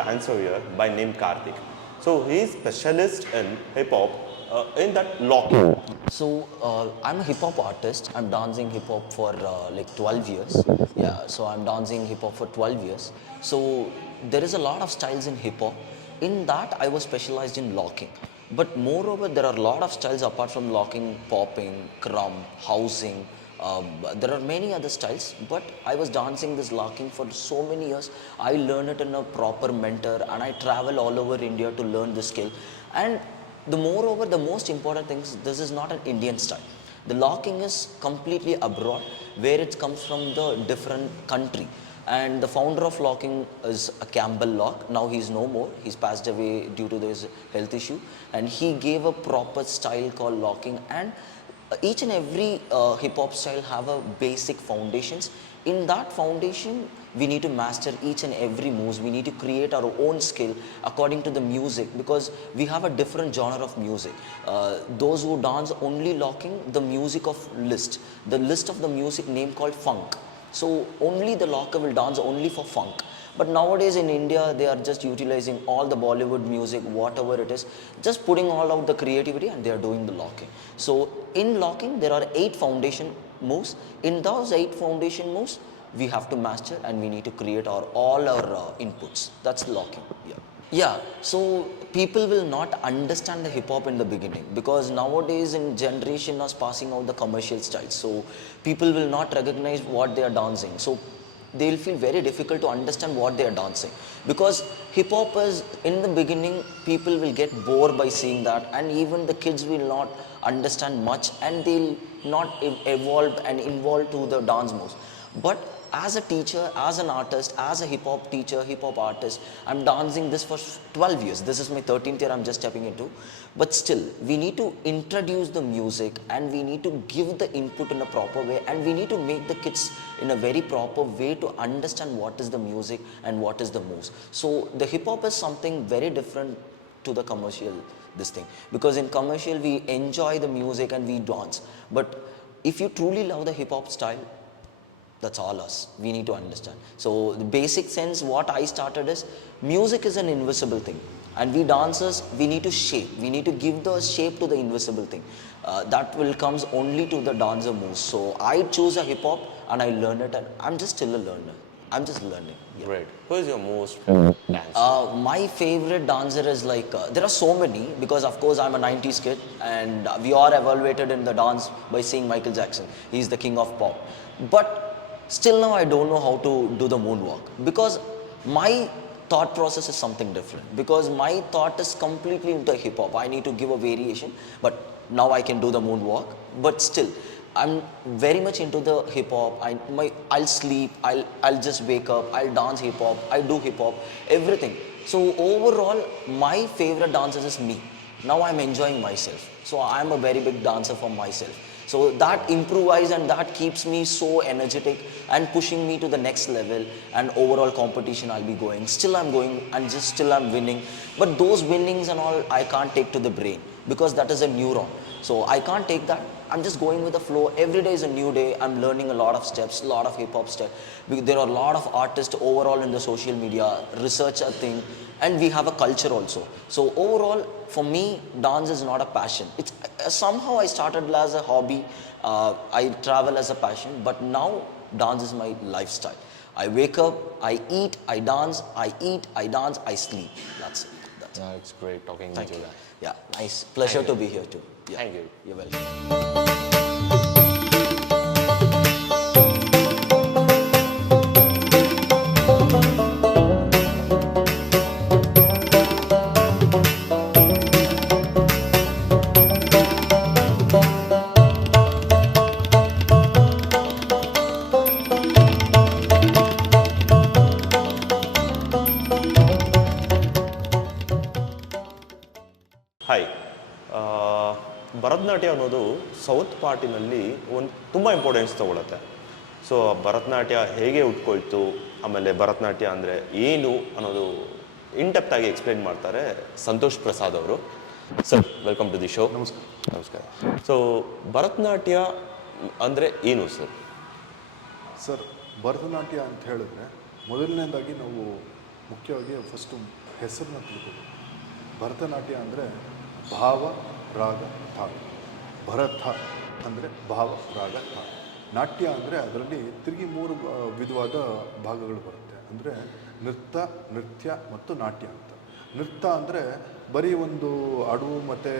dancer here by name Karthik. So he is specialist in hip hop in that locking. So I'm a hip hop artist. I'm dancing hip hop for like 12 years. Yeah, so I'm dancing hip hop for 12 years. So there is a lot of styles in hip hop. In that, I was specialized in locking. But moreover, there are a lot of styles apart from locking, popping, crumb, housing. There are many other styles, but I was dancing this locking for so many years. I learned it in a proper mentor, and I travel all over India to learn this skill. And moreover, the most important thing is this is not an Indian style. The locking is completely abroad, where it comes from the different country. And the founder of locking is a Campbell Lock. Now he's no more. He's passed away due to this health issue. And he gave a proper style called locking. And each and every hip hop style have a basic foundations. In that foundation, we need to master each and every moves. We need to create our own skill according to the music, because we have a different genre of music. Those who dance only locking, the music of the list of the music name called funk. So only the locker will dance only for funk. But nowadays in India, they are just utilizing all the Bollywood music, whatever it is, just putting all out the creativity, and they are doing the locking. So in locking, there are 8 foundation moves. In those 8 foundation moves, we have to master, and we need to create all our inputs. That's locking. Yeah, so people will not understand the hip hop in the beginning, because nowadays in generation is passing out the commercial styles. So people will not recognize what they are dancing. So they will feel very difficult to understand what they are dancing, because hip hop is in the beginning, people will get bored by seeing that, and even the kids will not understand much, and they'll not evolve and involve to the dance moves. But as a teacher, as an artist, as a hip hop teacher, hip hop artist, I'm dancing this for 12 years. This is my 13th year I'm just stepping into. But still, we need to introduce the music, and we need to give the input in a proper way, and we need to make the kids in a very proper way to understand what is the music and what is the moves. So the hip hop is something very different to the commercial this thing, because in commercial we enjoy the music and we dance. But if you truly love the hip hop style, that's all us. We need to understand. So the basic sense, what I started is, music is an invisible thing, and we dancers, we need to shape. We need to give the shape to the invisible thing. That will comes only to the dancer moves. So I choose a hip hop, and I learn it, and I'm just still a learner. I'm just learning. Yeah. Great. Who is your most favorite dancer? My favorite dancer is like, there are so many, because of course I'm a 90s kid, and we are evaluated in the dance by seeing Michael Jackson. He's the king of pop. But still now I don't know how to do the moonwalk, because my thought process is something different, because my thought is completely into hip hop. I need to give a variation, but now I can do the moonwalk. But still, I'm very much into the hip hop. I'll sleep, I'll just wake up, I'll dance hip hop, I do hip hop, everything. So overall, my favorite dancer is me. Now I'm enjoying myself. So I'm a very big dancer for myself. So that improvise, and that keeps me so energetic and pushing me to the next level, and overall competition I'll be going. Still I'm going, and just still I'm winning. But those winnings and all, I can't take to the brain, because that is a neuron. So I can't take that. I'm just going with the flow. Every day is a new day. I'm learning a lot of steps, a lot of hip hop steps. There are a lot of artists overall in the social media, research a thing, and we have a culture also. So overall, for me, dance is not a passion. It's somehow I started as a hobby. I travel as a passion, but now dance is my lifestyle. I wake up, I eat, I dance, I eat, I dance, I sleep. That's it. It's great talking Thank to you. you. Yeah, nice. Pleasure to be here too. Yeah. Thank you. You're welcome. Hi Bharatanatyam ಅನ್ನೋದು south ಪಾರ್ಟಿನಲ್ಲಿ ಒಂದು ತುಂಬ importance ತೊಗೊಳುತ್ತೆ. So Bharatanatyam ಹೇಗೆ ಉಟ್ಕೊಳ್ತು, ಆಮೇಲೆ ಭರತನಾಟ್ಯ ಅಂದರೆ ಏನು ಅನ್ನೋದು in-depth ಆಗಿ explain ಮಾಡ್ತಾರೆ ಸಂತೋಷ್ ಪ್ರಸಾದ್ ಅವರು. Sir, welcome to the show. ನಮಸ್ಕಾರ. ನಮಸ್ಕಾರ. ಸೊ ಭರತನಾಟ್ಯ ಅಂದರೆ ಏನು ಸರ್? ಸರ್, ಭರತನಾಟ್ಯ ಅಂತ ಹೇಳಿದ್ರೆ ಮೊದಲನೇದಾಗಿ ನಾವು ಮುಖ್ಯವಾಗಿ ಫಸ್ಟು ಹೆಸರನ್ನ ತಿಳ್ಕೋಬೇಕು. ಭರತನಾಟ್ಯ ಅಂದರೆ ಭಾವ ರಾಗ ತಾಳ. ಭರತ ಅಂದರೆ ಭಾವ ರಾಗ ತಾಳ. ನಾಟ್ಯ ಅಂದರೆ ಅದರಲ್ಲಿ ತಿರುಗಿ 3 ವಿಧವಾದ ಭಾಗಗಳು ಬರುತ್ತೆ. ಅಂದರೆ ನೃತ್ಯ ಮತ್ತು ನಾಟ್ಯ ಅಂತ. ನೃತ್ಯ ಅಂದರೆ ಬರೀ ಒಂದು ಅಡುವು ಮತ್ತು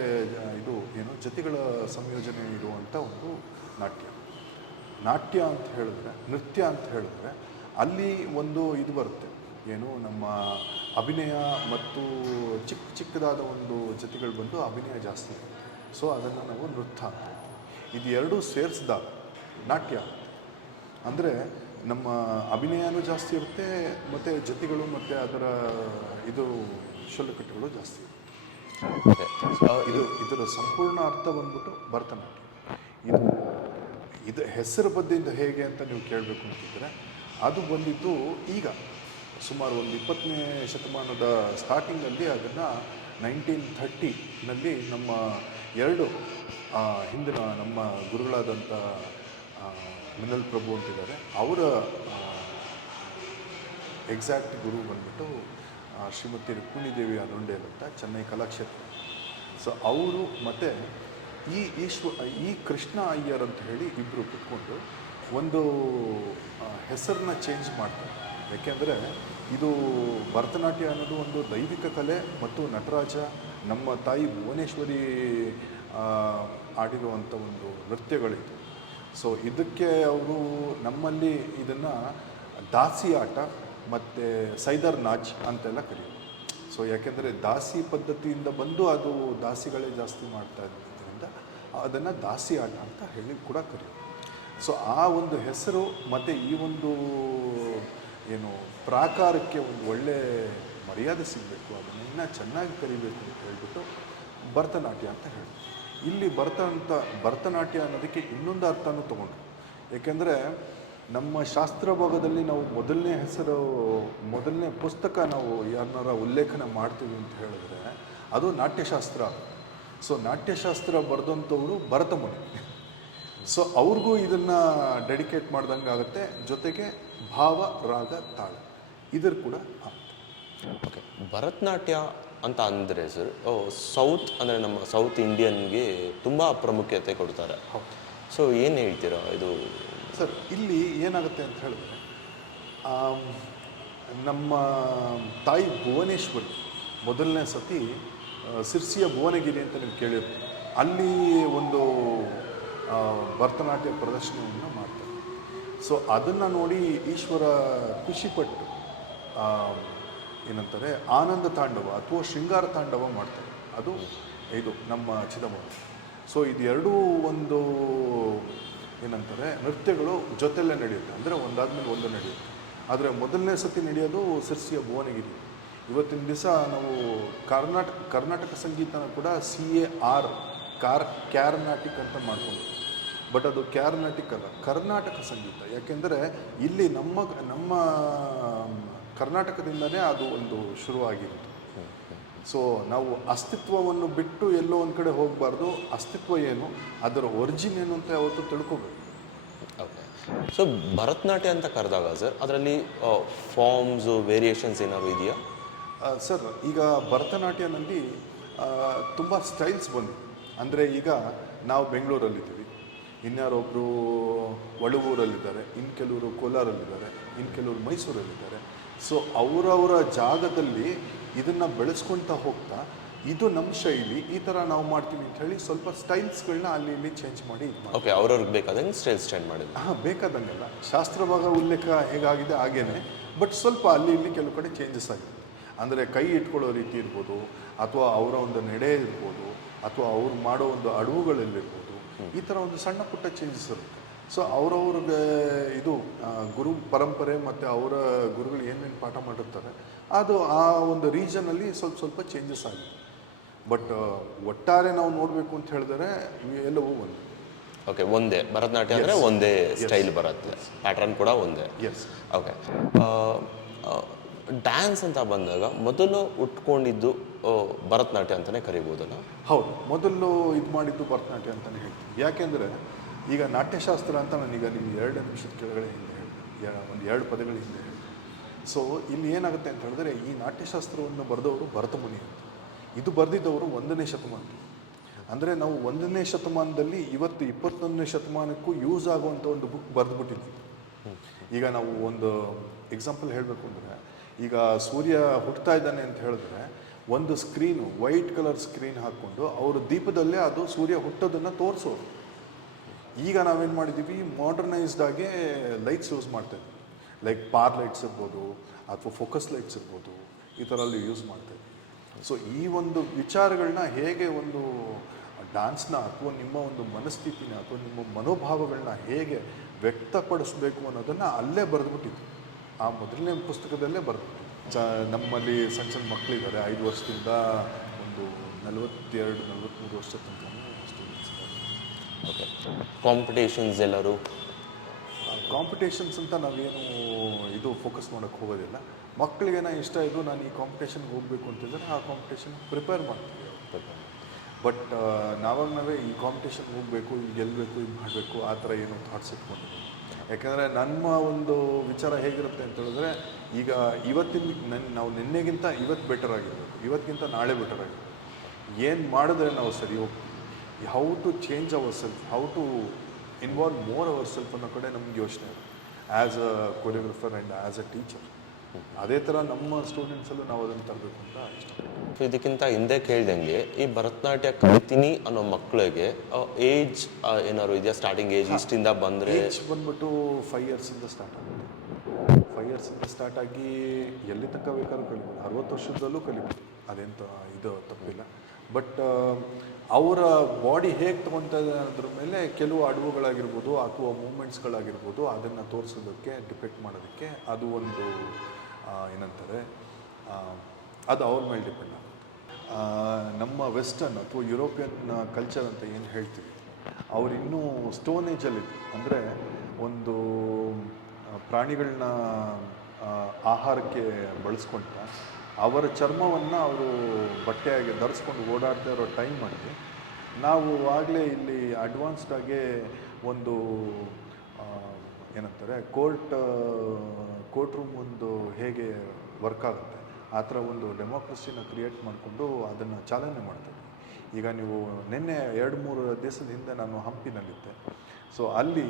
ಇದು ಏನು ಜತಿಗಳ ಸಂಯೋಜನೆ ಇರುವಂಥ ಒಂದು ನಾಟ್ಯ. ನಾಟ್ಯ ಅಂತ ಹೇಳಿದ್ರೆ, ನೃತ್ಯ ಅಂತ ಹೇಳಿದ್ರೆ ಅಲ್ಲಿ ಒಂದು ಇದು ಬರುತ್ತೆ, ಏನು ನಮ್ಮ ಅಭಿನಯ ಮತ್ತು ಚಿಕ್ಕದಾದ ಒಂದು ಜತಿಗಳು ಬಂದು ಅಭಿನಯ ಜಾಸ್ತಿ ಇರುತ್ತೆ. ಸೊ ಅದನ್ನು ನಾವು ನೃತ್ಯ ಅಂತ ಹೇಳ್ತೀವಿ. ಇದು ಎರಡೂ ಸೇರಿಸಿದಾಗ ನಾಟ್ಯ ಅಂದರೆ ನಮ್ಮ ಅಭಿನಯನೂ ಜಾಸ್ತಿ ಇರುತ್ತೆ ಮತ್ತು ಜತಿಗಳು ಮತ್ತು ಅದರ ಇದು ಶುಲ್ಕಟ್ಟುಗಳು ಜಾಸ್ತಿ ಇರುತ್ತೆ. ಇದರ ಸಂಪೂರ್ಣ ಅರ್ಥ ಬಂದ್ಬಿಟ್ಟು ಭರತನಾಟ್ಯ. ಇದು ಹೆಸರು ಬದ್ದಿಂದ ಹೇಗೆ ಅಂತ ನೀವು ಕೇಳಬೇಕು ಅಂತಿದ್ರೆ, ಅದು ಬಂದಿದ್ದು ಈಗ ಸುಮಾರು ಒಂದು 20ನೇ ಶತಮಾನದ ಸ್ಟಾರ್ಟಿಂಗಲ್ಲಿ ಅದನ್ನು 1930ನಲ್ಲಿ ನಮ್ಮ 2 ಹಿಂದಿನ ನಮ್ಮ ಗುರುಗಳಾದಂಥ ಮಿನಲ್ ಪ್ರಭು ಅಂತಿದ್ದಾರೆ, ಅವರ ಎಕ್ಸಾಕ್ಟ್ ಗುರು ಬಂದ್ಬಿಟ್ಟು ಶ್ರೀಮತಿ ರುಕ್ಮಿಣಿದೇವಿ ಅರುಂಡೆ ಅಂತ ಚೆನ್ನೈ ಕಲಾಕ್ಷೇತ್ರ. ಸೊ ಅವರು ಮತ್ತು ಈ ಕೃಷ್ಣ ಅಯ್ಯರ್ ಅಂತ ಹೇಳಿ ಇಬ್ಬರು ಕುತ್ಕೊಂಡು ಒಂದು ಹೆಸರನ್ನ ಚೇಂಜ್ ಮಾಡ್ತಾರೆ. ಯಾಕೆಂದರೆ ಇದು ಭರತನಾಟ್ಯ ಅನ್ನೋದು ಒಂದು ದೈವಿಕ ಕಲೆ ಮತ್ತು ನಟರಾಜ ನಮ್ಮ ತಾಯಿ ಭುವನೇಶ್ವರಿ ಆಡಿರುವಂಥ ಒಂದು ನೃತ್ಯಗಳಿತ್ತು. ಸೊ ಇದಕ್ಕೆ ಅವರು ನಮ್ಮಲ್ಲಿ ಇದನ್ನು ದಾಸಿ ಆಟ ಮತ್ತು ಸೈದರ್ ನಾಚ್ ಅಂತೆಲ್ಲ ಕರೆಯೋದು. ಸೊ ಯಾಕೆಂದರೆ ದಾಸಿ ಪದ್ಧತಿಯಿಂದ ಬಂದು ಅದು ದಾಸಿಗಳೇ ಜಾಸ್ತಿ ಮಾಡ್ತಾ ಇದ್ದರಿಂದ ಅದನ್ನು ದಾಸಿ ಆಟ ಅಂತ ಹೇಳಿ ಕೂಡ ಕರೆಯೋದು. ಸೊ ಆ ಒಂದು ಹೆಸರು ಮತ್ತು ಈ ಒಂದು ಏನು ಪ್ರಾಕಾರಕ್ಕೆ ಒಂದು ಒಳ್ಳೆ ಮರ್ಯಾದೆ ಸಿಗಬೇಕು, ಅದನ್ನು ಇನ್ನೂ ಚೆನ್ನಾಗಿ ಕರಿಬೇಕು ಅಂತ ಹೇಳ್ಬಿಟ್ಟು ಭರತನಾಟ್ಯ ಅಂತ ಹೇಳಿ. ಇಲ್ಲಿ ಭರತನಾಟ್ಯ ಅನ್ನೋದಕ್ಕೆ ಇನ್ನೊಂದು ಅರ್ಥನೂ ತೊಗೊಂಡ್ರು. ಏಕೆಂದರೆ ನಮ್ಮ ಶಾಸ್ತ್ರ ಭಾಗದಲ್ಲಿ ನಾವು ಮೊದಲನೇ ಪುಸ್ತಕ ನಾವು ಯಾರನ್ನಾರ ಉಲ್ಲೇಖನ ಮಾಡ್ತೀವಿ ಅಂತ ಹೇಳಿದ್ರೆ ಅದು ನಾಟ್ಯಶಾಸ್ತ್ರ. ಸೊ ನಾಟ್ಯಶಾಸ್ತ್ರ ಬರೆದಂಥವರು ಭರತ ಮುನಿ. ಸೊ ಅವ್ರಿಗೂ ಇದನ್ನು ಡೆಡಿಕೇಟ್ ಮಾಡ್ದಂಗೆ ಆಗುತ್ತೆ. ಜೊತೆಗೆ ಭಾವ ರಾಗ ತಾಳ ಇದ್ರ ಕೂಡ ಓಕೆ, ಭರತನಾಟ್ಯ ಅಂತ ಅಂದರೆ ಸರ್ ಸೌತ್ ಅಂದರೆ ನಮ್ಮ ಸೌತ್ ಇಂಡಿಯನ್ಗೆ ತುಂಬ ಪ್ರಾಮುಖ್ಯತೆ ಕೊಡ್ತಾರೆ. ಹೌದು. ಸೊ ಏನು ಹೇಳ್ತೀರಾ ಇದು ಸರ್? ಇಲ್ಲಿ ಏನಾಗುತ್ತೆ ಅಂತ ಹೇಳಿದ್ರೆ, ನಮ್ಮ ತಾಯಿ ಭುವನೇಶ್ವರಿ ಮೊದಲನೇ ಸತಿ ಸಿರ್ಸಿಯ ಭುವನಗಿರಿ ಅಂತ ನೀವು ಕೇಳಿರ್ತೀವಿ, ಅಲ್ಲಿ ಒಂದು ಭರತನಾಟ್ಯ ಪ್ರದರ್ಶನವನ್ನು ಮಾಡ್ತಾರೆ. ಸೊ ಅದನ್ನು ನೋಡಿ ಈಶ್ವರ ಖುಷಿಪಟ್ಟು ಏನಂತಾರೆ ಆನಂದ ತಾಂಡವ ಅಥವಾ ಶೃಂಗಾರ ತಾಂಡವ ಮಾಡ್ತಾರೆ. ಅದು ಇದು ನಮ್ಮ ಚಿದಂಬರ. ಸೊ ಇದು ಎರಡೂ ಒಂದು ಏನಂತಾರೆ ನೃತ್ಯಗಳು ಜೊತೆಯಲ್ಲೇ ನಡೆಯುತ್ತೆ, ಅಂದರೆ ಒಂದಾದ್ಮೇಲೆ ಒಂದು ನಡೆಯುತ್ತೆ. ಆದರೆ ಮೊದಲನೇ ಸತಿ ನಡೆಯೋದು ಸಿರ್ಸಿಯ ಭುವನಗಿರಿ. ಇವತ್ತಿನ ದಿವಸ ನಾವು ಕರ್ನಾಟಕ ಸಂಗೀತನ ಕೂಡ CAR ಕ್ಯಾರ್ನಾಟಿಕ್ ಅಂತ ಮಾಡ್ಕೊಂಡು, ಬಟ್ ಅದು ಕ್ಯಾರ್ನಾಟಿಕ್ ಅಲ್ಲ, ಕರ್ನಾಟಕ ಸಂಗೀತ. ಯಾಕೆಂದರೆ ಇಲ್ಲಿ ನಮ್ಮ ಕರ್ನಾಟಕದಿಂದನೇ ಅದು ಒಂದು ಶುರುವಾಗಿತ್ತು. ಸೊ ನಾವು ಅಸ್ತಿತ್ವವನ್ನು ಬಿಟ್ಟು ಎಲ್ಲೋ ಒಂದು ಕಡೆ ಹೋಗಬಾರ್ದು. ಅಸ್ತಿತ್ವ ಏನು, ಅದರ ಒರಿಜಿನ್ ಏನು ಅಂತ ಯಾವತ್ತೂ ತಿಳ್ಕೊಬೇಕು. ಓಕೆ, ಸೊ ಭರತನಾಟ್ಯ ಅಂತ ಕರೆದಾಗ ಸರ್ ಅದರಲ್ಲಿ ಫಾರ್ಮ್ಸು ವೇರಿಯೇಷನ್ಸ್ ಏನಾದ್ರು ಇದೆಯಾ? ಸರ್, ಈಗ ಭರತನಾಟ್ಯನಲ್ಲಿ ತುಂಬ ಸ್ಟೈಲ್ಸ್ ಬಂದಿದೆ. ಅಂದರೆ ಈಗ ನಾವು ಬೆಂಗಳೂರಲ್ಲಿದ್ದೀವಿ, ಇನ್ಯಾರೊಬ್ಬರು ಒಳಗೂರಲ್ಲಿದ್ದಾರೆ, ಇನ್ನು ಕೆಲವರು ಕೋಲಾರಲ್ಲಿದ್ದಾರೆ, ಇನ್ನು ಕೆಲವರು ಮೈಸೂರಲ್ಲಿದ್ದಾರೆ. ಸೊ ಅವರವರ ಜಾಗದಲ್ಲಿ ಇದನ್ನು ಬೆಳೆಸ್ಕೊಳ್ತಾ ಹೋಗ್ತಾ ಇದು ನಮ್ಮ ಶೈಲಿ, ಈ ಥರ ನಾವು ಮಾಡ್ತೀವಿ ಅಂತ ಹೇಳಿ ಸ್ವಲ್ಪ ಸ್ಟೈಲ್ಸ್ಗಳನ್ನ ಅಲ್ಲಿ ಇಲ್ಲಿ ಚೇಂಜ್ ಮಾಡಿ ಓಕೆ, ಅವ್ರವ್ರಿಗೆ ಬೇಕಾದಂಗೆ ಸ್ಟೈಲ್ ಚೇಂಜ್ ಮಾಡಿದ್ರು. ಬೇಕಾದಂಗೆಲ್ಲ ಶಾಸ್ತ್ರ ಭಾಗ ಉಲ್ಲೇಖ ಹೇಗಾಗಿದೆ ಹಾಗೇನೆ, ಬಟ್ ಸ್ವಲ್ಪ ಅಲ್ಲಿ ಇಲ್ಲಿ ಕೆಲವು ಕಡೆ ಚೇಂಜಸ್ ಆಗಿದೆ. ಅಂದರೆ ಕೈ ಇಟ್ಕೊಳ್ಳೋ ರೀತಿ ಇರ್ಬೋದು, ಅಥವಾ ಅವರ ಒಂದು ನಡೆ ಇರ್ಬೋದು, ಅಥವಾ ಅವ್ರು ಮಾಡೋ ಒಂದು ಅಡವುಗಳಲ್ಲಿರ್ಬೋದು, ಈ ಥರ ಒಂದು ಸಣ್ಣ ಪುಟ್ಟ ಚೇಂಜಸ್ ಇರುತ್ತೆ. ಸೊ ಅವ್ರವ್ರಿಗೆ ಇದು ಗುರು ಪರಂಪರೆ ಮತ್ತು ಅವರ ಗುರುಗಳು ಏನೇನು ಪಾಠ ಮಾಡಿರ್ತಾರೆ ಅದು ಆ ಒಂದು ರೀಜನಲ್ಲಿ ಸ್ವಲ್ಪ ಚೇಂಜಸ್ ಆಗಿದೆ. ಬಟ್ ಒಟ್ಟಾರೆ ನಾವು ನೋಡಬೇಕು ಅಂತ ಹೇಳಿದ್ರೆ ಎಲ್ಲವೂ ಒಂದು. ಓಕೆ, ಒಂದೇ ಭರತನಾಟ್ಯ ಅಂದರೆ ಒಂದೇ ಸ್ಟೈಲ್ ಬರುತ್ತೆ, ಪ್ಯಾಟ್ರನ್ ಕೂಡ ಒಂದೇ. ಎಸ್. ಓಕೆ, ಡ್ಯಾನ್ಸ್ ಅಂತ ಬಂದಾಗ ಮೊದಲು ಉಟ್ಕೊಂಡಿದ್ದು ಭರತನಾಟ್ಯ ಅಂತಲೇ ಕರಿಬೋದಲ್ಲ? ಹೌದು, ಮೊದಲು ಇದು ಮಾಡಿದ್ದು ಭರತನಾಟ್ಯ ಅಂತಲೇ ಹೇಳ್ತೀನಿ. ಯಾಕೆಂದರೆ ಈಗ ನಾಟ್ಯಶಾಸ್ತ್ರ ಅಂತ ನಾನೀಗ ನಿಮ್ಗೆ 2 ನಿಮಿಷದ ಕೆಳಗಡೆ ಹಿಂದೆ ಹೇಳ್ತೀನಿ, ಒಂದು 2 ಪದಗಳ ಹಿಂದೆ ಹೇಳ್ತೀನಿ. ಸೊ ಇಲ್ಲಿ ಏನಾಗುತ್ತೆ ಅಂತ ಹೇಳಿದ್ರೆ ಈ ನಾಟ್ಯಶಾಸ್ತ್ರವನ್ನು ಬರೆದವರು ಭರತಮುನಿ ಅಂತ. ಇದು ಬರೆದಿದ್ದವರು 1ನೇ ಶತಮಾನ. ಅಂದರೆ ನಾವು 1ನೇ ಶತಮಾನದಲ್ಲಿ ಇವತ್ತು 21ನೇ ಶತಮಾನಕ್ಕೂ ಯೂಸ್ ಆಗುವಂಥ ಒಂದು ಬುಕ್ ಬರೆದುಬಿಟ್ಟಿದ್ವಿ. ಈಗ ನಾವು ಒಂದು ಎಕ್ಸಾಂಪಲ್ ಹೇಳಬೇಕು ಅಂದರೆ, ಈಗ ಸೂರ್ಯ ಹುಟ್ಟುತ್ತಾ ಇದ್ದಾನೆ ಅಂತ ಹೇಳಿದ್ರೆ ಒಂದು ಸ್ಕ್ರೀನು, ವೈಟ್ ಕಲರ್ ಸ್ಕ್ರೀನ್ ಹಾಕ್ಕೊಂಡು ಅವರು ದೀಪದಲ್ಲೇ ಅದು ಸೂರ್ಯ ಹುಟ್ಟೋದನ್ನು ತೋರಿಸೋರು. ಈಗ ನಾವೇನು ಮಾಡಿದ್ದೀವಿ, ಮಾಡರ್ನೈಸ್ಡ್ ಆಗಿ ಲೈಟ್ಸ್ ಯೂಸ್ ಮಾಡ್ತಾ ಇದ್ದೀವಿ. ಲೈಕ್ ಪಾರ್ ಲೈಟ್ಸ್ ಇರ್ಬೋದು ಅಥವಾ ಫೋಕಸ್ ಲೈಟ್ಸ್ ಇರ್ಬೋದು, ಈ ಥರ ಅಲ್ಲಿ ಯೂಸ್ ಮಾಡ್ತಾ ಇದ್ದೀವಿ. ಸೊ ಈ ಒಂದು ವಿಚಾರಗಳನ್ನ ಹೇಗೆ ಒಂದು ಡ್ಯಾನ್ಸ್ನ ಅಥವಾ ನಿಮ್ಮ ಒಂದು ಮನಸ್ಥಿತಿನ ಅಥವಾ ನಿಮ್ಮ ಮನೋಭಾವಗಳನ್ನ ಹೇಗೆ ವ್ಯಕ್ತಪಡಿಸ್ಬೇಕು ಅನ್ನೋದನ್ನು ಅಲ್ಲೇ ಬರೆದ್ಬಿಟ್ಟಿದ್ವಿ. ಆ ಮೊದಲನೇ ಪುಸ್ತಕದಲ್ಲೇ ಬರೆದ್ಬಿಟ್ಟಿದ್ವಿ. ನಮ್ಮಲ್ಲಿ ಸಣ್ಣ ಸಣ್ಣ ಮಕ್ಕಳಿದ್ದಾರೆ, 5 ವರ್ಷದಿಂದ ಒಂದು 42-43 ವರ್ಷ ತನಕ ಸ್ಟೂಡೆಂಟ್ಸ್ ಇದ್ದಾರೆ. ಓಕೆ, ಕಾಂಪಿಟೇಷನ್ಸ್ ಎಲ್ಲರೂ ಕಾಂಪಿಟೇಷನ್ಸ್ ಅಂತ ನಾವೇನು ಇದು ಫೋಕಸ್ ಮಾಡೋಕ್ಕೆ ಹೋಗೋದಿಲ್ಲ. ಮಕ್ಕಳಿಗೇನೋ ಇಷ್ಟ ಇದು ನಾನು ಈ ಕಾಂಪಿಟೇಷನ್ಗೆ ಹೋಗಬೇಕು ಅಂತಿದ್ರೆ ಆ ಕಾಂಪಿಟೇಷನ್ ಪ್ರಿಪೇರ್ ಮಾಡ್ತೀವಿ. ಬಟ್ ನಾವೇ ಈ ಕಾಂಪಿಟೇಷನ್ಗೆ ಹೋಗಬೇಕು, ಈಗ ಗೆಲ್ಲಬೇಕು, ಇದು ಮಾಡಬೇಕು, ಆ ಥರ ಏನು ಥಾಟ್ಸ್ ಇಟ್ಕೊಂಡಿದ್ದೀವಿ. ಯಾಕೆಂದರೆ ನಮ್ಮ ಒಂದು ವಿಚಾರ ಹೇಗಿರುತ್ತೆ ಅಂತ ಹೇಳಿದ್ರೆ, ಈಗ ನಾವು ನಿನ್ನೆಗಿಂತ ಇವತ್ತು ಬೆಟರ್ ಆಗಿರಬೇಕು, ಇವತ್ತಿಗಿಂತ ನಾಳೆ ಬೆಟರ್ ಆಗಿರಬೇಕು. ಏನು ಮಾಡಿದ್ರೆ ನಾವು ಸರಿ ಹೋಗ್ತೀವಿ, how to change our self, how to involve more our self ಅನ್ನೋ ಕಡೆ ನಮ್ಗೆ ಯೋಚನೆ ಇದೆ as a choreographer and as a teacher. ಅದೇ ಥರ ನಮ್ಮ ಸ್ಟೂಡೆಂಟ್ಸಲ್ಲೂ ನಾವು ಅದನ್ನು ತರಬೇಕು ಅಂತ ಇಷ್ಟಪಡ್ತೀವಿ. ಇದಕ್ಕಿಂತ ಹಿಂದೆ ಕೇಳ್ದಂಗೆ ಈ ಭರತನಾಟ್ಯ ಕಲಿತೀನಿ ಅನ್ನೋ ಮಕ್ಕಳಿಗೆ ಏಜ್ ಏನಾದ್ರು ಇದೆಯಾ? ಸ್ಟಾರ್ಟಿಂಗ್ ಏಜ್ ಇಷ್ಟಿಂದ ಬಂದರೆ? ಏಜ್ ಬಂದ್ಬಿಟ್ಟು 5 ಇಯರ್ಸಿಂದ ಸ್ಟಾರ್ಟ್ ಆಗುತ್ತೆ. 5 ಇಯರ್ಸಿಂದ ಸ್ಟಾರ್ಟ್ ಆಗಿ ಎಲ್ಲಿ ತನಕ ಬೇಕಾದ್ರೂ ಕಲಿಬೋದು, 60 ವರ್ಷದಲ್ಲೂ ಕಲಿಬೋದು, ಅದೇಂತ ಇದು ತಪ್ಪಿಲ್ಲ. ಬಟ್ ಅವರ ಬಾಡಿ ಹೇಗೆ ತೊಗೊಳ್ತಾ ಇದೆ ಅದ್ರ ಮೇಲೆ ಕೆಲವು ಅಡವುಗಳಾಗಿರ್ಬೋದು ಅಥವಾ ಮೂಮೆಂಟ್ಸ್ಗಳಾಗಿರ್ಬೋದು ಅದನ್ನು ತೋರಿಸೋದಕ್ಕೆ, ಡಿಪೆಕ್ಟ್ ಮಾಡೋದಕ್ಕೆ ಅದು ಒಂದು ಏನಂತಾರೆ, ಅದು ಅವ್ರ ಮೇಲೆ ಡಿಪೆಂಡ್ ಆಗುತ್ತೆ. ನಮ್ಮ ವೆಸ್ಟರ್ನ್ ಅಥವಾ ಯುರೋಪಿಯನ್ ಕಲ್ಚರ್ ಅಂತ ಏನು ಹೇಳ್ತೀವಿ, ಅವ್ರು ಇನ್ನೂ ಸ್ಟೋನ್ ಏಜಲ್ಲಿ, ಅಂದರೆ ಒಂದು ಪ್ರಾಣಿಗಳನ್ನ ಆಹಾರಕ್ಕೆ ಬಳಸ್ಕೊಂತ ಅವರ ಚರ್ಮವನ್ನು ಅವರು ಬಟ್ಟೆಯಾಗಿ ಧರಿಸ್ಕೊಂಡು ಓಡಾಡ್ತಾ ಇರೋ ಟೈಮಲ್ಲಿ ನಾವು ಆಗಲೇ ಇಲ್ಲಿ ಅಡ್ವಾನ್ಸ್ಡಾಗೆ ಒಂದು ಏನಂತಾರೆ ಕೋರ್ಟ್ ರೂಮ್ ಒಂದು ಹೇಗೆ ವರ್ಕ್ ಆಗುತ್ತೆ ಆ ಥರ ಒಂದು ಡೆಮೋಕ್ರಸಿನ ಕ್ರಿಯೇಟ್ ಮಾಡಿಕೊಂಡು ಅದನ್ನು ಚಾಲನೆ ಮಾಡ್ತೀವಿ. ಈಗ ನೀವು ನಿನ್ನೆ 2-3 ದಿವಸದ ಹಿಂದೆ ನಾನು ಹಂಪಿನಲ್ಲಿದ್ದೆ. ಸೊ ಅಲ್ಲಿ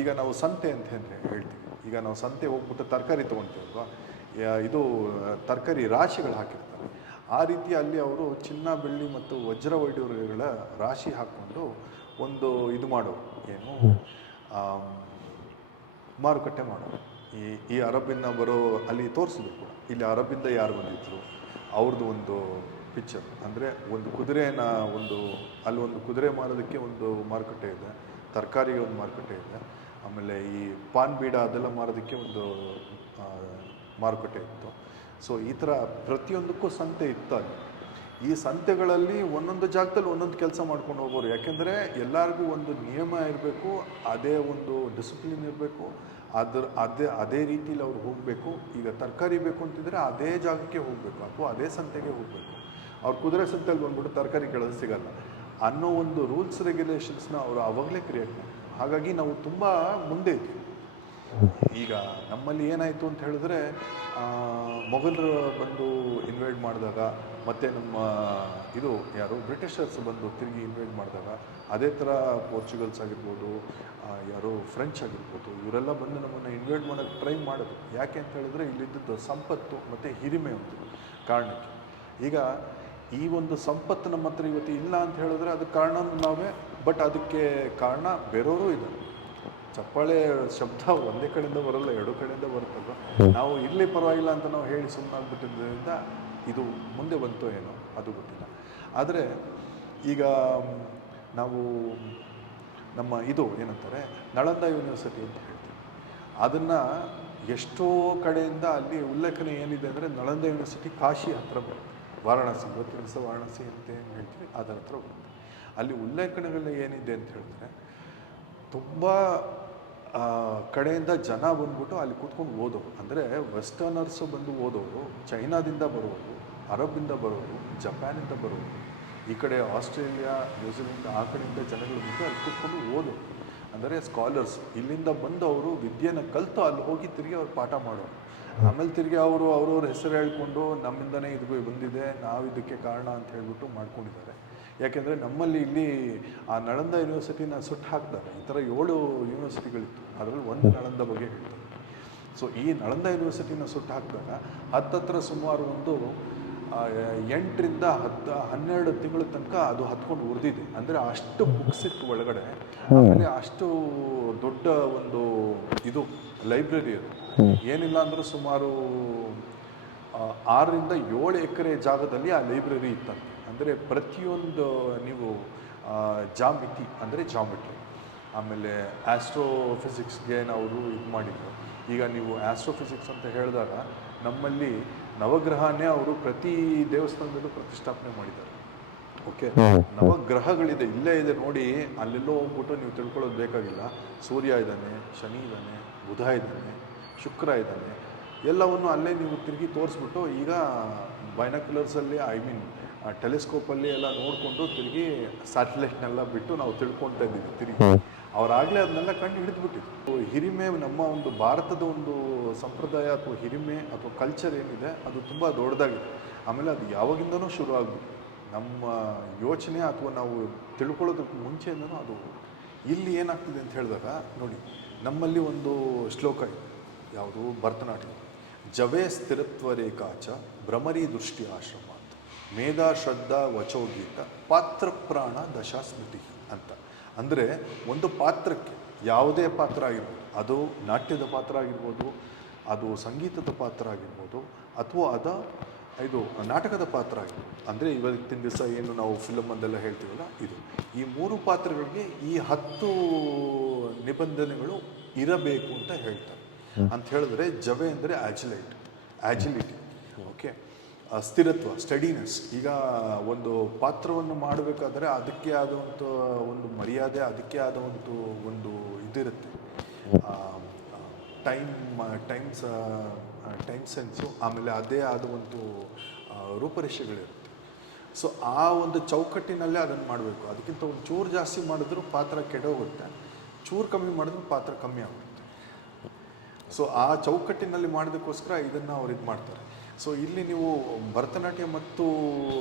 ಈಗ ನಾವು ಸಂತೆ ಅಂತ ಹೇಳ್ತೀವಿ. ಈಗ ನಾವು ಸಂತೆ ಹೋಗ್ಬಿಟ್ಟು ತರಕಾರಿ ತೊಗೊಳ್ತೀವಲ್ವ, ಇದು ತರಕಾರಿ ರಾಶಿಗಳು ಹಾಕಿರ್ತಾರೆ. ಆ ರೀತಿ ಅಲ್ಲಿ ಅವರು ಚಿನ್ನ, ಬೆಳ್ಳಿ ಮತ್ತು ವಜ್ರ ವೈಡೂರ್ಯಗಳ ರಾಶಿ ಹಾಕ್ಕೊಂಡು ಒಂದು ಇದು ಮಾಡೋರು, ಏನು ಮಾರುಕಟ್ಟೆ ಮಾಡೋರು. ಈ ಅರಬ್ಬಿಂದ ಬರೋ ಅಲ್ಲಿ ತೋರಿಸಿದ್ರು ಕೂಡ, ಇಲ್ಲಿ ಅರಬ್ಬಿಂದ ಯಾರು ಬಂದಿದ್ರು ಅವ್ರದ್ದು ಒಂದು ಪಿಕ್ಚರ್. ಅಂದರೆ ಒಂದು ಕುದುರೆನ ಅಲ್ಲಿ ಒಂದು ಕುದುರೆ ಮಾರೋದಕ್ಕೆ ಒಂದು ಮಾರುಕಟ್ಟೆ ಇದೆ, ತರಕಾರಿಗೆ ಒಂದು ಮಾರುಕಟ್ಟೆ ಇದೆ, ಆಮೇಲೆ ಈ ಪಾನ್ ಬೀಡ ಅದೆಲ್ಲ ಮಾರೋದಕ್ಕೆ ಒಂದು ಮಾರುಕಟ್ಟೆ ಇತ್ತು. ಸೊ ಈ ಥರ ಪ್ರತಿಯೊಂದಕ್ಕೂ ಸಂತೆ ಇತ್ತು ಅಲ್ಲಿ. ಈ ಸಂತೆಗಳಲ್ಲಿ ಒಂದೊಂದು ಜಾಗದಲ್ಲಿ ಒಂದೊಂದು ಕೆಲಸ ಮಾಡ್ಕೊಂಡು ಹೋಗೋರು. ಯಾಕೆಂದರೆ ಎಲ್ಲರಿಗೂ ಒಂದು ನಿಯಮ ಇರಬೇಕು, ಅದೇ ಒಂದು ಡಿಸಿಪ್ಲಿನ್ ಇರಬೇಕು, ಅದೇ ರೀತಿಯಲ್ಲಿ ಅವ್ರು ಹೋಗಬೇಕು. ಈಗ ತರಕಾರಿ ಬೇಕು ಅಂತಿದ್ರೆ ಅದೇ ಜಾಗಕ್ಕೆ ಹೋಗಬೇಕು ಅಥವಾ ಅದೇ ಸಂತೆಗೆ ಹೋಗಬೇಕು. ಅವ್ರು ಕುದುರೆ ಸಂತೆಯಲ್ಲಿ ಬಂದ್ಬಿಟ್ಟು ತರಕಾರಿ ಕೇಳೋದು ಸಿಗಲ್ಲ ಅನ್ನೋ ಒಂದು ರೂಲ್ಸ್ ರೆಗ್ಯುಲೇಷನ್ಸ್ನ ಅವರು ಆವಾಗಲೇ ಕ್ರಿಯೇಟ್ ಮಾಡಿ. ಹಾಗಾಗಿ ನಾವು ತುಂಬ ಮುಂದೆ ಇದ್ವಿ. ಈಗ ನಮ್ಮಲ್ಲಿ ಏನಾಯಿತು ಅಂತ ಹೇಳಿದ್ರೆ, ಮೊಘಲರು ಬಂದು ಇನ್ವೈಡ್ ಮಾಡಿದಾಗ, ಮತ್ತು ನಮ್ಮ ಬ್ರಿಟಿಷರ್ಸ್ ಬಂದು ತಿರುಗಿ ಇನ್ವೈಡ್ ಮಾಡಿದಾಗ, ಅದೇ ಥರ ಪೋರ್ಚುಗಲ್ಸ್ ಆಗಿರ್ಬೋದು, ಫ್ರೆಂಚ್ ಆಗಿರ್ಬೋದು, ಇವರೆಲ್ಲ ಬಂದು ನಮ್ಮನ್ನು ಇನ್ವೈಟ್ ಮಾಡೋಕ್ಕೆ ಟ್ರೈ ಮಾಡೋದು. ಯಾಕೆ ಅಂತ ಹೇಳಿದ್ರೆ ಇಲ್ಲಿದ್ದದ್ದು ಸಂಪತ್ತು ಮತ್ತು ಹಿರಿಮೆ ಒಂದು ಕಾರಣಕ್ಕೆ. ಈಗ ಈ ಒಂದು ಸಂಪತ್ತು ನಮ್ಮ ಹತ್ರ ಇವತ್ತು ಇಲ್ಲ ಅಂತ ಹೇಳಿದ್ರೆ ಅದಕ್ಕೆ ಕಾರಣ ನಾವೇ. ಬಟ್ ಅದಕ್ಕೆ ಕಾರಣ ಬೇರೆಯವರು ಇದ್ದಾರೆ. ಚಪ್ಪಾಳೆ ಶಬ್ದ ಒಂದೇ ಕಡೆಯಿಂದ ಬರಲ್ಲ, 2 ಕಡೆಯಿಂದ ಬರುತ್ತಲ್ವ. ನಾವು ಇರಲಿ ಪರವಾಗಿಲ್ಲ ಅಂತ ನಾವು ಹೇಳಿ ಸುಮ್ಮನಾಗ್ಬಿಟ್ಟಿದ್ದರಿಂದ ಇದು ಮುಂದೆ ಬಂತೋ ಏನೋ ಅದು ಗೊತ್ತಿಲ್ಲ. ಆದರೆ ಈಗ ನಾವು ನಮ್ಮ ಏನಂತಾರೆ ನಳಂದ ಯೂನಿವರ್ಸಿಟಿ ಅಂತ ಹೇಳ್ತೀವಿ, ಅದನ್ನು ಎಷ್ಟೋ ಕಡೆಯಿಂದ ಅಲ್ಲಿ ಉಲ್ಲೇಖನೆ ಏನಿದೆ ಅಂದರೆ, ನಳಂದ ಯೂನಿವರ್ಸಿಟಿ ಕಾಶಿ ಹತ್ರ ಬರುತ್ತೆ, ವಾರಾಣಸಿ, ಇವತ್ತಿನ ದಿವಸ ವಾರಾಣಸಿ ಅಂತ ಏನು ಹೇಳ್ತೀವಿ ಅದರ ಹತ್ರ ಬರುತ್ತೆ. ಅಲ್ಲಿ ಉಲ್ಲೇಖನೆಗಳು ಏನಿದೆ ಅಂತ ಹೇಳಿದ್ರೆ, ತುಂಬ ಕಡೆಯಿಂದ ಜನ ಬಂದ್ಬಿಟ್ಟು ಅಲ್ಲಿ ಕೂತ್ಕೊಂಡು ಓದೋರು. ಅಂದರೆ ವೆಸ್ಟರ್ನರ್ಸು ಬಂದು ಓದೋರು, ಚೈನಾದಿಂದ ಬರೋರು, ಅರಬ್ಬಿಂದ ಬರೋರು, ಜಪಾನಿಂದ ಬರೋರು, ಈ ಕಡೆ ಆಸ್ಟ್ರೇಲಿಯಾ, ನ್ಯೂಜಿಲೆಂಡ್ ಆ ಕಡೆಯಿಂದ ಜನಗಳು ಬಂದು ಅಲ್ಲಿ ಕೂತ್ಕೊಂಡು ಓದೋರು. ಅಂದರೆ ಸ್ಕಾಲರ್ಸ್ ಇಲ್ಲಿಂದ ಬಂದು ಅವರು ವಿದ್ಯೆನ ಕಲಿತು ಅಲ್ಲಿ ಹೋಗಿ ತಿರುಗಿ ಅವ್ರು ಪಾಠ ಮಾಡೋರು. ಆಮೇಲೆ ತಿರುಗಿ ಅವ್ರವ್ರ ಹೆಸರು ಹೇಳ್ಕೊಂಡು ನಮ್ಮಿಂದನೇ ಇದು ಬಂದಿದೆ, ನಾವು ಇದಕ್ಕೆ ಕಾರಣ ಅಂತ ಹೇಳ್ಬಿಟ್ಟು ಮಾಡ್ಕೊಂಡಿದ್ದಾರೆ. ಯಾಕೆಂದರೆ ನಮ್ಮಲ್ಲಿ ಇಲ್ಲಿ ಆ ನಳಂದ ಯೂನಿವರ್ಸಿಟಿನ ಸುಟ್ಟು ಹಾಕ್ತಾರೆ. ಈ ಥರ 7 ಯೂನಿವರ್ಸಿಟಿಗಳಿತ್ತು, ಅದರಲ್ಲಿ ಒಂದು ನಳಂದ ಬಗ್ಗೆ ಹೇಳ್ತಾರೆ. ಸೊ ಈ ನಳಂದ ಯೂನಿವರ್ಸಿಟಿನ ಸುಟ್ಟು ಹಾಕಿದಾಗ ಹತ್ತತ್ರ ಸುಮಾರು ಒಂದು 8ರಿಂದ 12 ತಿಂಗಳ ತನಕ ಅದು ಹತ್ಕೊಂಡು ಉರಿದಿದೆ. ಅಂದರೆ ಅಷ್ಟು ಬುಕ್ಸ್ ಇತ್ತು ಒಳಗಡೆ. ಆಮೇಲೆ ಅಷ್ಟು ದೊಡ್ಡ ಒಂದು ಇದು ಲೈಬ್ರರಿ ಅದು. ಏನಿಲ್ಲ ಅಂದರೂ ಸುಮಾರು 6ರಿಂದ 7 ಎಕರೆ ಜಾಗದಲ್ಲಿ ಆ ಲೈಬ್ರರಿ ಇತ್ತಂತೆ. ಅಂದರೆ ಪ್ರತಿಯೊಂದು ನೀವು ಜಾಮಿತಿ ಅಂದರೆ ಜಾಮೆಟ್ರಿ, ಆಮೇಲೆ ಆಸ್ಟ್ರೋಫಿಸಿಕ್ಸ್ಗೆ ಅವರು ಇದು ಮಾಡಿದರು. ಈಗ ನೀವು ಆಸ್ಟ್ರೋಫಿಸಿಕ್ಸ್ ಅಂತ ಹೇಳಿದಾಗ ನಮ್ಮಲ್ಲಿ ನವಗ್ರಹನೇ ಅವರು ಪ್ರತಿ ದೇವಸ್ಥಾನದಲ್ಲೂ ಪ್ರತಿಷ್ಠಾಪನೆ ಮಾಡಿದ್ದಾರೆ. ಓಕೆ, ನವಗ್ರಹಗಳಿದೆ, ಇಲ್ಲೇ ಇದೆ ನೋಡಿ, ಅಲ್ಲೆಲ್ಲೋ ಹೋಗ್ಬಿಟ್ಟು ನೀವು ತಿಳ್ಕೊಳ್ಳೋದು ಬೇಕಾಗಿಲ್ಲ. ಸೂರ್ಯ ಇದ್ದಾನೆ, ಶನಿ ಇದ್ದಾನೆ, ಬುಧ ಇದ್ದಾನೆ, ಶುಕ್ರ ಇದ್ದಾನೆ, ಎಲ್ಲವನ್ನು ಅಲ್ಲೇ ನೀವು ತಿರುಗಿ ತೋರಿಸ್ಬಿಟ್ಟು ಈಗ ಬೈನಾಕ್ಯುಲರ್ಸಲ್ಲಿ ಟೆಲಿಸ್ಕೋಪಲ್ಲಿ ಎಲ್ಲ ನೋಡಿಕೊಂಡು ತಿರುಗಿ ಸ್ಯಾಟಲೈಟ್ನೆಲ್ಲ ಬಿಟ್ಟು ನಾವು ತಿಳ್ಕೊಳ್ತಾ ಇದ್ದೀವಿ ತಿರುಗಿ. ಅವರಾಗಲೇ ಅದನ್ನೆಲ್ಲ ಕಂಡು ಹಿಡಿದ್ಬಿಟ್ಟಿದ್ರು. ಹಿರಿಮೆ ನಮ್ಮ ಒಂದು ಭಾರತದ ಒಂದು ಸಂಪ್ರದಾಯ ಅಥವಾ ಹಿರಿಮೆ ಅಥವಾ ಕಲ್ಚರ್ ಏನಿದೆ ಅದು ತುಂಬ ದೊಡ್ಡದಾಗಿದೆ. ಆಮೇಲೆ ಅದು ಯಾವಾಗಿಂದನೂ ಶುರು ಆಗ್ಬಿಟ್ಟು ನಮ್ಮ ಯೋಚನೆ ಅಥವಾ ನಾವು ತಿಳ್ಕೊಳ್ಳೋದಕ್ಕೆ ಮುಂಚೆಯಿಂದನೂ ಅದು ಇಲ್ಲಿ ಏನಾಗ್ತಿದೆ ಅಂತ ಹೇಳಿದಾಗ ನೋಡಿ, ನಮ್ಮಲ್ಲಿ ಒಂದು ಶ್ಲೋಕ ಇದೆ, ಯಾವುದು ಭರತನಾಟ್ಯ, ಜವೇ ಸ್ಥಿರತ್ವ ರೇಖಾಚ ಭ್ರಮರಿ ದೃಷ್ಟಿ ಆಶ್ರಮ ಅಂತ, ಮೇಧಾ ಶ್ರದ್ಧಾ ವಚೋಗೀತ ಪಾತ್ರ ಪ್ರಾಣ ದಶಾ ಸ್ಮೃತಿ ಅಂತ. ಅಂದರೆ ಒಂದು ಪಾತ್ರಕ್ಕೆ, ಯಾವುದೇ ಪಾತ್ರ ಆಗಿರ್ಬೋದು, ಅದು ನಾಟ್ಯದ ಪಾತ್ರ ಆಗಿರ್ಬೋದು, ಅದು ಸಂಗೀತದ ಪಾತ್ರ ಆಗಿರ್ಬೋದು, ಅಥವಾ ಇದು ನಾಟಕದ ಪಾತ್ರ ಆಗಿರ್ಬೋದು. ಅಂದರೆ ಇವತ್ತಿನ ದಿವಸ ಏನು ನಾವು ಫಿಲಮಲ್ಲೆಲ್ಲ ಹೇಳ್ತೀವಲ್ಲ, ಇದು ಈ 3 ಪಾತ್ರಗಳಿಗೆ ಈ 10 ನಿಬಂಧನೆಗಳು ಇರಬೇಕು ಅಂತ ಹೇಳ್ತಾರೆ. ಅಂತ ಹೇಳಿದ್ರೆ ಜವೆ ಅಂದರೆ ಆಜಿಲಿಟಿ, ಓಕೆ, ಸ್ಥಿರತ್ವ, ಸ್ಟಡಿನೆಸ್. ಈಗ ಒಂದು ಪಾತ್ರವನ್ನು ಮಾಡಬೇಕಾದ್ರೆ ಅದಕ್ಕೆ ಆದಂಥ ಒಂದು ಮರ್ಯಾದೆ, ಅದಕ್ಕೆ ಆದಂಥ ಒಂದು ಇದಿರುತ್ತೆ, ಟೈಮ್ ಸೆನ್ಸು, ಆಮೇಲೆ ಅದೇ ಆದ ಒಂದು ರೂಪರೇಷೆಗಳಿರುತ್ತೆ. ಸೊ ಆ ಒಂದು ಚೌಕಟ್ಟಿನಲ್ಲೇ ಅದನ್ನು ಮಾಡಬೇಕು. ಅದಕ್ಕಿಂತ ಒಂದು ಚೂರು ಜಾಸ್ತಿ ಮಾಡಿದ್ರೂ ಪಾತ್ರ ಕೆಡೋಗುತ್ತೆ, ಚೂರು ಕಮ್ಮಿ ಮಾಡಿದ್ರೂ ಪಾತ್ರ ಕಮ್ಮಿ ಆಗುತ್ತೆ. ಸೊ ಆ ಚೌಕಟ್ಟಿನಲ್ಲಿ ಮಾಡೋದಕ್ಕೋಸ್ಕರ ಇದನ್ನು ಅವ್ರು ಇದು ಮಾಡ್ತಾರೆ. ಸೊ ಇಲ್ಲಿ ನೀವು ಭರತನಾಟ್ಯ ಮತ್ತು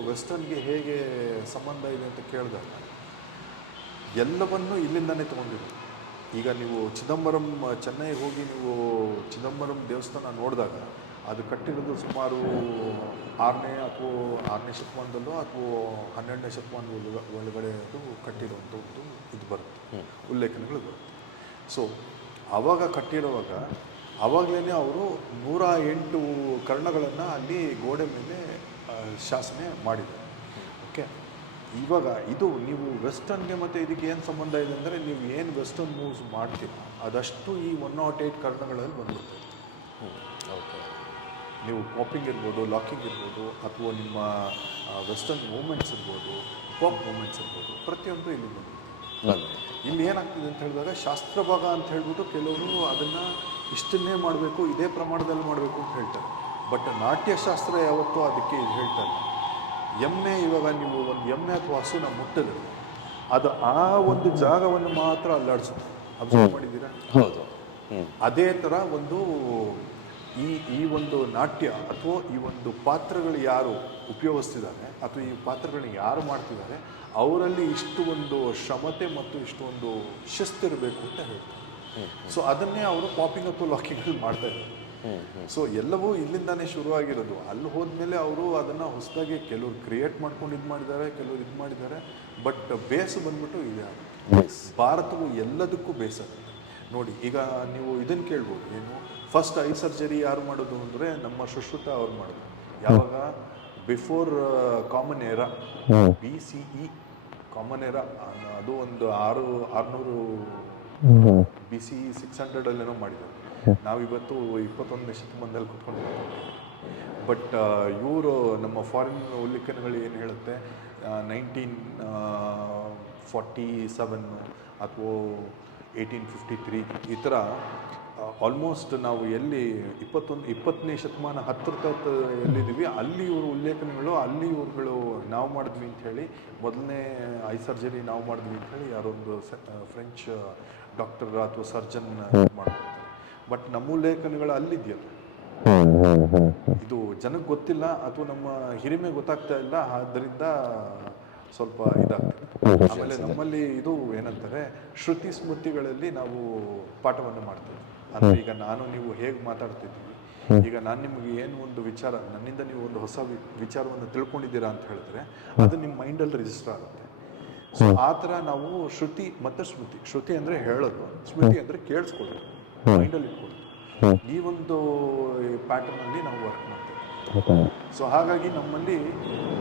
ವೆಸ್ಟರ್ನ್ಗೆ ಹೇಗೆ ಸಂಬಂಧ ಇದೆ ಅಂತ ಕೇಳಿದಾಗ ಎಲ್ಲವನ್ನೂ ಇಲ್ಲಿಂದನೇ ತೊಗೊಂಡಿರೋದು. ಈಗ ನೀವು ಚೆನ್ನೈ ಹೋಗಿ ನೀವು ಚಿದಂಬರಂ ದೇವಸ್ಥಾನ ನೋಡಿದಾಗ ಅದು ಕಟ್ಟಿರೋದು ಸುಮಾರು 6ನೇ ಶತಮಾನದಲ್ಲೋ ಅಥವಾ 12ನೇ ಶತಮಾನದ ಒಳಗಡೆ ಅದು ಕಟ್ಟಿರುವಂಥ ಒಂದು ಇದು ಬರುತ್ತೆ, ಉಲ್ಲೇಖನಗಳು ಬರುತ್ತೆ. ಸೊ ಆವಾಗ ಕಟ್ಟಿರುವಾಗ ಆವಾಗಲೇ ಅವರು 108 ಕರ್ಣಗಳನ್ನು ಅಲ್ಲಿ ಗೋಡೆ ಮೇಲೆ ಶಾಸನೆ ಮಾಡಿದ್ದಾರೆ. ಓಕೆ, ಇವಾಗ ಇದು ನೀವು ವೆಸ್ಟರ್ನ್ಗೆ ಮತ್ತು ಇದಕ್ಕೆ ಏನು ಸಂಬಂಧ ಇದೆ ಅಂದರೆ, ನೀವು ಏನು ವೆಸ್ಟರ್ನ್ ಮೂವ್ಸ್ ಮಾಡ್ತೀರ ಅದಷ್ಟು ಈ 108 ಕರ್ಣಗಳಲ್ಲಿ ಬಂದ್ಬಿಡ್ತದೆ. ಓಕೆ, ನೀವು ಪಾಪಿಂಗ್ ಇರ್ಬೋದು, ಲಾಕಿಂಗ್ ಇರ್ಬೋದು, ಅಥವಾ ನಿಮ್ಮ ವೆಸ್ಟರ್ನ್ ಮೂಮೆಂಟ್ಸ್ ಇರ್ಬೋದು, ಪಾಪ್ ಮೂಮೆಂಟ್ಸ್ ಇರ್ಬೋದು, ಪ್ರತಿಯೊಂದು ಇಲ್ಲಿ ಬಂದಿದೆ. ಇಲ್ಲಿ ಏನಾಗ್ತಿದೆ ಅಂತ ಹೇಳಿದಾಗ ಶಾಸ್ತ್ರ ಭಾಗ ಅಂತ ಹೇಳ್ಬಿಟ್ಟು ಕೆಲವರು ಅದನ್ನು ಇಷ್ಟನ್ನೇ ಮಾಡಬೇಕು, ಇದೇ ಪ್ರಮಾಣದಲ್ಲಿ ಮಾಡಬೇಕು ಅಂತ ಹೇಳ್ತಾರೆ. ಬಟ್ ನಾಟ್ಯಶಾಸ್ತ್ರ ಯಾವತ್ತೂ ಅದಕ್ಕೆ ಇದು ಹೇಳ್ತಾರೆ. ಎಮ್ಮೆ, ಇವಾಗ ನೀವು ಒಂದು ಎಮ್ಮೆ ಅಥವಾ ಹಸುನ ಮುಟ್ಟಿದ್ರೆ ಅದು ಆ ಒಂದು ಜಾಗವನ್ನು ಮಾತ್ರ ಅಲ್ಲಾಡಿಸುತ್ತೆ. ಅಬ್ಸರ್ವ್ ಮಾಡಿದ್ದೀರಾ? ಹೌದು. ಅದೇ ಥರ ಒಂದು ಈ ಒಂದು ನಾಟ್ಯ ಅಥವಾ ಈ ಒಂದು ಪಾತ್ರಗಳು ಯಾರು ಉಪಯೋಗಿಸ್ತಿದ್ದಾರೆ ಅಥವಾ ಈ ಪಾತ್ರಗಳನ್ನ ಯಾರು ಮಾಡ್ತಿದ್ದಾರೆ ಅವರಲ್ಲಿ ಇಷ್ಟು ಒಂದು ಶ್ರಮತೆ ಮತ್ತು ಇಷ್ಟು ಒಂದು ಶಿಸ್ತಿರಬೇಕು ಅಂತ ಹೇಳ್ತಾರೆ. ಸೊ ಅದನ್ನೇ ಅವರು ಪಾಪಿಂಗ್ ಅಥವಾ ಲಾಕಿಂಗ್ ಮಾಡ್ತಾ ಇದ್ದಾರೆ. ಸೊ ಎಲ್ಲವೂ ಇಲ್ಲಿಂದಾನೇ ಶುರುವಾಗಿರೋದು. ಅಲ್ಲಿ ಹೋದ್ಮೇಲೆ ಅವರು ಅದನ್ನು ಹೊಸದಾಗಿ ಕೆಲವರು ಕ್ರಿಯೇಟ್ ಮಾಡ್ಕೊಂಡು ಇದು ಮಾಡಿದ್ದಾರೆ, ಕೆಲವರು ಇದು ಮಾಡಿದ್ದಾರೆ. ಬಟ್ ಬೇಸು ಬಂದ್ಬಿಟ್ಟು ಇದೆ. ಭಾರತವು ಎಲ್ಲದಕ್ಕೂ ಬೇಸಾಗುತ್ತೆ ನೋಡಿ. ಈಗ ನೀವು ಇದನ್ನು ಕೇಳ್ಬೋದು, ಏನು ಫಸ್ಟ್ ಐ ಸರ್ಜರಿ ಯಾರು ಮಾಡೋದು ಅಂದರೆ ನಮ್ಮ ಸುಶ್ರುತ ಅವ್ರು ಮಾಡೋದು. ಯಾವಾಗ? Before common Era, BCE common Era. ಅದು ಒಂದು 600 BCE 600 ಮಾಡಿದ್ದಾರೆ. ನಾವಿವತ್ತು 21ನೇ ಶತಮಾನದಲ್ಲಿ ಕುತ್ಕೊಂಡಿದ್ದೀವಿ. ಬಟ್ ಇವರು ನಮ್ಮ ಫಾರಿನ್ ಉಲ್ಲೇಖನಗಳು ಏನು ಹೇಳುತ್ತೆ, 1947 ಅಥವಾ 1853 ಈ ಥರ ಆಲ್ಮೋಸ್ಟ್ ನಾವು ಎಲ್ಲಿ 20ನೇ ಶತಮಾನ ಹತ್ತಿರ ಎಲ್ಲಿದ್ದೀವಿ ಅಲ್ಲಿ ಇವರು ಉಲ್ಲೇಖನಗಳು, ಅಲ್ಲಿ ಇವ್ರುಗಳು ನಾವು ಮಾಡಿದ್ವಿ ಅಂಥೇಳಿ, ಮೊದಲನೇ ಐ ಸರ್ಜರಿ ನಾವು ಮಾಡಿದ್ವಿ ಅಂಥೇಳಿ ಯಾರೊಂದು ಫ್ರೆಂಚ್ ಡಾಕ್ಟರ್ ಅಥವಾ ಸರ್ಜನ್ ಮಾಡ್ಕೊಳ್ತಾರೆ. ಬಟ್ ನಮ್ಮ ಉಲ್ಲೇಖನಗಳು ಅಲ್ಲಿದೆಯಲ್ಲ, ಇದು ಜನಕ್ಕೆ ಗೊತ್ತಿಲ್ಲ ಅಥವಾ ನಮ್ಮ ಹಿರಿಮೆ ಗೊತ್ತಾಗ್ತಾ ಇಲ್ಲ, ಆದ್ದರಿಂದ ಸ್ವಲ್ಪ ಇದಾಗ್ತದೆ. ಆಮೇಲೆ ನಮ್ಮಲ್ಲಿ ಇದು ಏನಂತಾರೆ, ಶ್ರುತಿ ಸ್ಮೃತಿಗಳಲ್ಲಿ ನಾವು ಪಾಠವನ್ನು ಮಾಡ್ತೇವೆ. ಅಂದರೆ ಈಗ ನಾನು ನೀವು ಹೇಗೆ ಮಾತಾಡ್ತಿದ್ದೀವಿ, ಈಗ ನಾನು ನಿಮಗೆ ಏನು ಒಂದು ವಿಚಾರ, ನನ್ನಿಂದ ನೀವು ಒಂದು ಹೊಸ ವಿಚಾರವನ್ನು ತಿಳ್ಕೊಂಡಿದ್ದೀರಾ ಅಂತ ಹೇಳಿದ್ರೆ ಅದು ನಿಮ್ಮ ಮೈಂಡಲ್ಲಿ ರಿಜಿಸ್ಟರ್ ಆಗುತ್ತೆ. ಸೊ ಆ ಥರ ನಾವು ಶ್ರುತಿ ಮತ್ತು ಸ್ಮೃತಿ, ಶ್ರುತಿ ಅಂದರೆ ಹೇಳೋದು, ಸ್ಮೃತಿ ಅಂದರೆ ಕೇಳಿಸ್ಕೊಳ್ಳೋದು, ಮೈಂಡಲ್ಲಿ ಇಟ್ಕೊಳ್ಳೋದು, ಈ ಒಂದು ಪ್ಯಾಟರ್ನಲ್ಲಿ ನಾವು ವರ್ಕ್ ಮಾಡ್ತೇವೆ. ಸೊ ಹಾಗಾಗಿ ನಮ್ಮಲ್ಲಿ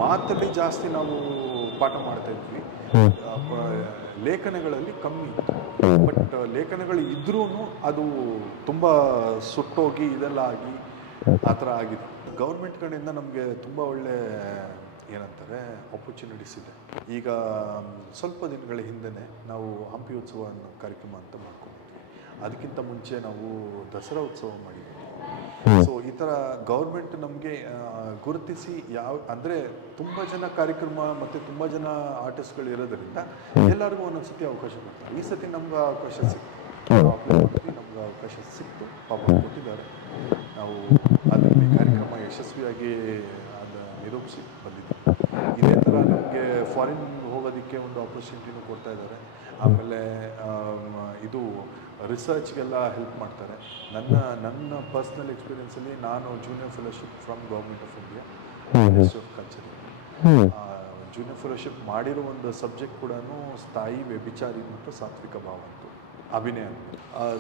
ಮಾತಲ್ಲಿ ಜಾಸ್ತಿ ನಾವು ಪಾಠ ಮಾಡ್ತಾ ಇದ್ವಿ, ಲೇಖನಗಳಲ್ಲಿ ಕಮ್ಮಿ ಇತ್ತು. ಬಟ್ ಲೇಖನಗಳು ಇದ್ರೂ ಅದು ತುಂಬ ಸುಟ್ಟೋಗಿ ಇದೆಲ್ಲ ಆಗಿ ಆ ಥರ ಆಗಿದೆ. ಗೌರ್ಮೆಂಟ್ ಕಡೆಯಿಂದ ನಮಗೆ ತುಂಬ ಒಳ್ಳೆ ಏನಂತಾರೆ ಆಪರ್ಚುನಿಟೀಸ್ ಇದೆ. ಈಗ ಸ್ವಲ್ಪ ದಿನಗಳ ಹಿಂದೆ ನಾವು ಹಂಪಿ ಉತ್ಸವ ಅನ್ನೋ ಕಾರ್ಯಕ್ರಮ ಅಂತ ಮಾಡ್ಕೊಂಡಿದ್ವಿ. ಅದಕ್ಕಿಂತ ಮುಂಚೆ ನಾವು ದಸರಾ ಉತ್ಸವ ಮಾಡಿದ್ವಿ. ಸೊ ಈ ಥರ ಗೌರ್ಮೆಂಟ್ ನಮಗೆ ಗುರುತಿಸಿ ಅಂದರೆ ತುಂಬ ಜನ ಕಾರ್ಯಕ್ರಮ ಮತ್ತು ತುಂಬ ಜನ ಆರ್ಟಿಸ್ಟ್ಗಳು ಇರೋದ್ರಿಂದ ಎಲ್ಲರಿಗೂ ಒಂದೊಂದು ಸತಿ ಅವಕಾಶ ಕೊಡ್ತಾರೆ. ಈ ಸತಿ ನಮ್ಗೆ ಅವಕಾಶ ಸಿಕ್ತು, ನಮ್ಗೆ ಅವಕಾಶ ಸಿಕ್ತು, ಪಾಪ ಕೊಟ್ಟಿದ್ದಾರೆ. ನಾವು ಅದರಲ್ಲಿ ಕಾರ್ಯಕ್ರಮ ಯಶಸ್ವಿಯಾಗಿ ಅದು ನಿರೂಪಿಸಿ ಬಂದಿದ್ದೀವಿ. ಇದೇ ಥರ ನಮಗೆ ಫಾರಿನ್ ಹೋಗೋದಕ್ಕೆ ಒಂದು ಆಪರ್ಚುನಿಟಿನೂ ಕೊಡ್ತಾ ಇದ್ದಾರೆ. ಆಮೇಲೆ ಇದು ರಿಸರ್ಚ್ಗೆಲ್ಲ ಹೆಲ್ಪ್ ಮಾಡ್ತಾರೆ. ನನ್ನ ಪರ್ಸ್ನಲ್ ಎಕ್ಸ್ಪೀರಿಯೆನ್ಸಲ್ಲಿ ನಾನು junior fellowship from government of India, ministry of culture, junior fellowship ಮಾಡಿರೋ ಒಂದು ಸಬ್ಜೆಕ್ಟ್ ಕೂಡ ಸ್ಥಾಯಿ ವ್ಯಭಿಚಾರಿ ಮತ್ತು ಸಾತ್ವಿಕ ಭಾವ ಅಂತ ಅಭಿನಯ.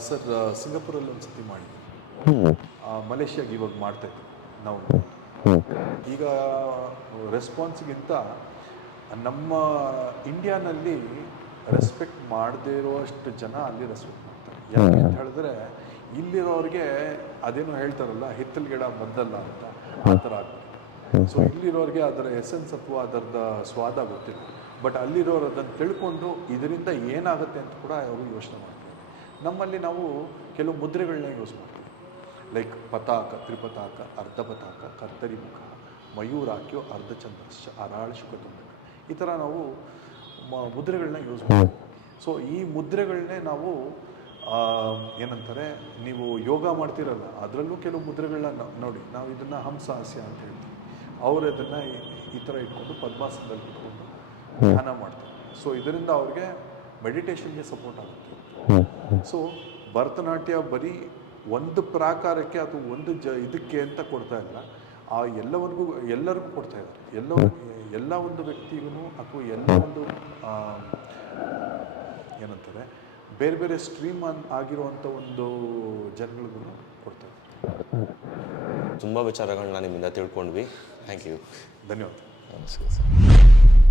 ಸರ್ ಸಿಂಗಾಪುರಲ್ಲಿ ಒಂದು ಸತಿ ಮಾಡಿದ್ವಿ, ಮಲೇಷ್ಯಾಗೆ ಇವಾಗ ಮಾಡ್ತಾಯಿದ್ವಿ ನಾವು. ಈಗ ರೆಸ್ಪಾನ್ಸ್ಗಿಂತ ನಮ್ಮ ಇಂಡಿಯಾನಲ್ಲಿ ರೆಸ್ಪೆಕ್ಟ್ ಮಾಡದೇ ಇರುವಷ್ಟು ಜನ ಅಲ್ಲಿ ರೆಸ್ಪೆಕ್ಟ್ ಮಾಡ್ತಾರೆ. ಯಾಕೆ ಅಂತ ಹೇಳಿದ್ರೆ ಇಲ್ಲಿರೋರಿಗೆ ಅದೇನೋ ಹೇಳ್ತಾರಲ್ಲ, ಹಿತ್ತಲ ಗಿಡ ಮದ್ದಲ್ಲ ಅಂತ, ಆ ಥರ ಆಗ್ತದೆ. ಸೊ ಇಲ್ಲಿರೋರಿಗೆ ಅದರ ಎಸೆನ್ಸ್ ಅಥವಾ ಅದರದ ಸ್ವಾದ ಗೊತ್ತಿಲ್ಲ. ಬಟ್ ಅಲ್ಲಿರೋರು ಅದನ್ನು ತಿಳ್ಕೊಂಡು ಇದರಿಂದ ಏನಾಗುತ್ತೆ ಅಂತ ಕೂಡ ಅವರು ಯೋಚನೆ ಮಾಡ್ತಾರೆ. ನಮ್ಮಲ್ಲಿ ನಾವು ಕೆಲವು ಮುದ್ರೆಗಳನ್ನ ಯೂಸ್ ಮಾಡ್ತೀವಿ, ಲೈಕ್ ಪತಾಕ, ತ್ರಿಪತಾಕ, ಅರ್ಧ ಪತಾಕ, ಕರ್ತರಿ ಮುಖ, ಮಯೂರಾಕ್ಯೋ ಅರ್ಧಚಂದ್ರಶ್ಚ ಅರಾಳ ಶುಕತುಂಡ, ಈ ಥರ ನಾವು ಮುದ್ರೆಗಳನ್ನ ಯೂಸ್ ಮಾಡ್ತೀವಿ. ಸೊ ಈ ಮುದ್ರೆಗಳನ್ನೇ ನಾವು ಏನಂತಾರೆ, ನೀವು ಯೋಗ ಮಾಡ್ತಿರಲ್ಲ ಅದರಲ್ಲೂ ಕೆಲವು ಮುದ್ರೆಗಳನ್ನ ನೋಡಿ, ನಾವು ಇದನ್ನು ಹಂಸಹಾಸ್ಯ ಅಂತ ಹೇಳ್ತೀವಿ. ಅವರು ಅದನ್ನು ಈ ಥರ ಇಟ್ಕೊಂಡು ಪದ್ಮಾಸನದಲ್ಲಿ ಇಟ್ಕೊಂಡು ಧ್ಯಾನ ಮಾಡ್ತಾರೆ. ಸೊ ಇದರಿಂದ ಅವ್ರಿಗೆ ಮೆಡಿಟೇಷನ್ಗೆ ಸಪೋರ್ಟ್ ಆಗುತ್ತೆ. ಸೊ ಭರತನಾಟ್ಯ ಬರೀ ಒಂದು ಪ್ರಾಕಾರಕ್ಕೆ ಅಥವಾ ಒಂದು ಇದಕ್ಕೆ ಅಂತ ಕೊಡ್ತಾ ಇಲ್ಲ, ಆ ಎಲ್ಲರಿಗೂ ಕೊಡ್ತಾ ಇದ್ದಾರೆ. ಎಲ್ಲ ಒಂದು ವ್ಯಕ್ತಿಗೂ ಅಥವಾ ಎಲ್ಲ ಒಂದು ಏನಂತಾರೆ ಬೇರೆ ಬೇರೆ ಸ್ಟ್ರೀಮ್ ಆಗಿರುವಂಥ ಒಂದು ಜನಗಳಿಗೂ ಕೊಡ್ತಾ ಇದ್ದಾರೆ. ತುಂಬ ವಿಚಾರಗಳನ್ನ ನಿಮ್ಮಿಂದ ತಿಳ್ಕೊಂಡ್ವಿ. Thank you. ಧನ್ಯವಾದ. ನಮಸ್ಕಾರ ಸರ್.